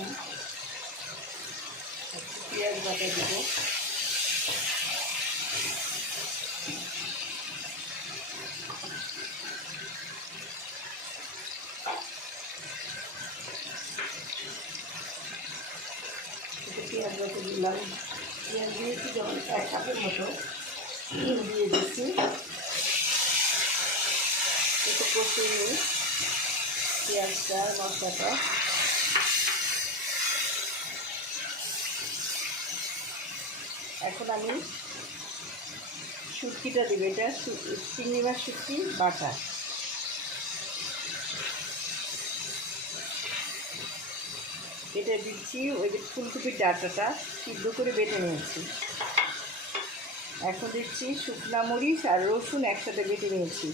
না, পেঁয়াজ বাটা দেবো। পেঁয়াজ বাটা দিলাম, পেঁয়াজ দিয়েছি যেমন 1 কাপের মতো দিয়ে দিচ্ছি। একটু কষিয়ে নিই পেঁয়াজটা মশলাটা। এখন আমি শুটকিটা দেবো, এটা চিংড়ি মাছ শুটকি বাটা। এটা দিচ্ছি, ওই যে ফুলকপির ডাঁটাটা সিদ্ধ করে বেটে নিয়েছি। এখন দিচ্ছি শুকনা মরিচ আর রসুন একসাথে বেটে নিয়েছি।